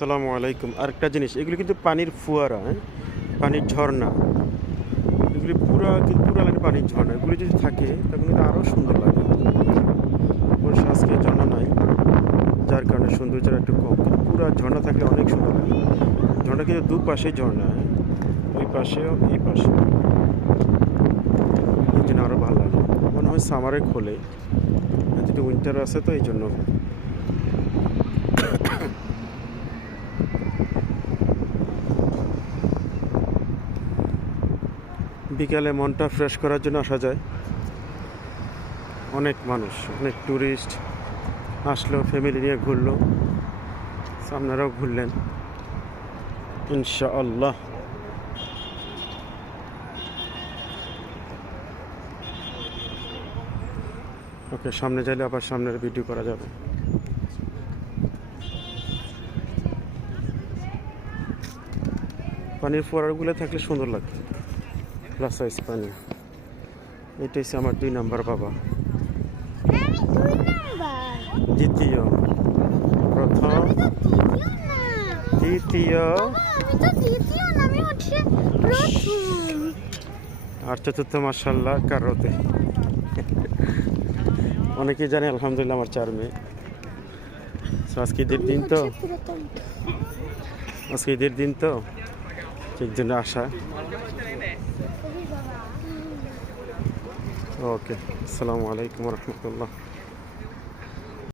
আসসালামু আলাইকুম। আরেকটা জিনিস, এগুলি কিন্তু পানির ফোয়ারা, হ্যাঁ, পানির ঝর্ণা। এগুলি পুরা লাইনে পানির ঝর্ণা। এগুলি যদি থাকে তখন কিন্তু আরও সুন্দর লাগে। অবশ্য আজকে ঝর্ণা নাই, যার কারণে সৌন্দর্যটা একটু কম। কিন্তু পুরা ঝর্ণা থাকলে অনেক সুন্দর লাগে। ঝর্ণা কিন্তু দুপাশেই ঝর্ণা, হ্যাঁ, ওই পাশেও এই পাশেও। এই জন্য আরও ভালো লাগে। মনে হয় সামারে খোলে, যেটা উইন্টার আছে তো এই জন্য। বিকালে মনটা ফ্রেশ করার জন্য আসা যায়। অনেক মানুষ, অনেক ট্যুরিস্ট আসলো, ফ্যামিলি নিয়ে ঘুরলো। আপনারাও ঘুরলেন ইনশাআল্লাহ। ওকে, সামনে যাইলে আবার সামনের ভিডিও করা যাবে। পানির ফোয়ারাগুলো থাকলে সুন্দর লাগবে, প্লাস সাইজ পানি। এটা হচ্ছে আমার 2 নাম্বার বাবা। দ্বিতীয়, প্রথম, তৃতীয় আর চতুর্থ মাশাআল্লাহ কারোতে। অনেকেই জানে আলহামদুলিল্লাহ আমার 4 মেয়ে। আজকে ঈদের দিন তো, ঠিক জন্য আসা। ওকে, আসসালামু আলাইকুম রহমতুল্লাহ।